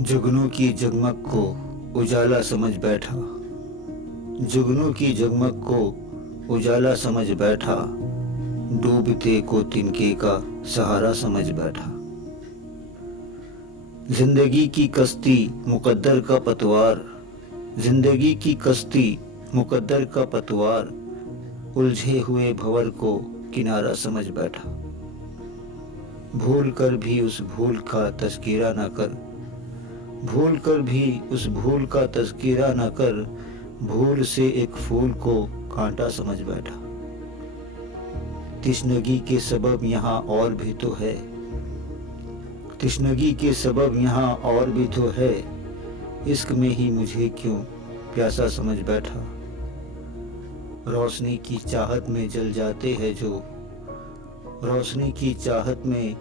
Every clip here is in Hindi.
जुगनू की जगमग को उजाला समझ बैठा, जुगनू की जगमग को उजाला समझ बैठा, डूबते को तिनके का सहारा समझ बैठा। जिंदगी की कश्ती मुकद्दर का पतवार, जिंदगी की कश्ती मुकद्दर का पतवार, उलझे हुए भंवर को किनारा समझ बैठा। भूल कर भी उस भूल का तज़किरा न कर, भूल कर भी उस भूल का तज़किरा न कर, भूल से एक फूल को कांटा समझ बैठा। तिश्नगी के सबब यहाँ और भी तो है, तिश्नगी के सबब यहाँ और भी तो है, इश्क में ही मुझे क्यों प्यासा समझ बैठा। रोशनी की चाहत में जल जाते हैं जो, रोशनी की चाहत में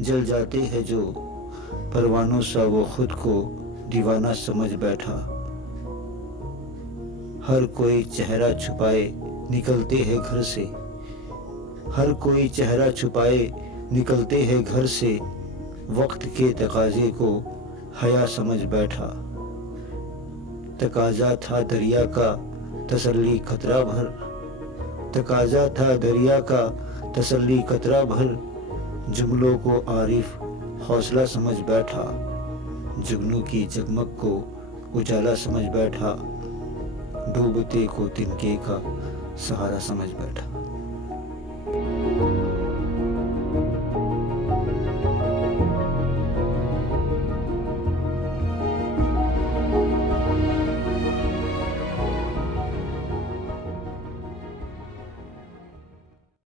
जल जाते हैं जो, परवानों सा वो खुद को दीवाना समझ बैठा। हर कोई चेहरा छुपाए निकलते हैं घर से, हर कोई चेहरा छुपाए निकलते हैं घर से, वक्त के तकाजे को हया समझ बैठा। तकाजा था दरिया का तसल्ली कतरा भर, तकाजा था दरिया का तसल्ली कतरा भर, जुगलों को आरिफ हौसला समझ बैठा। जुगनू की जगमग को उजाला समझ बैठा, डूबते को तिनके का सहारा समझ बैठा।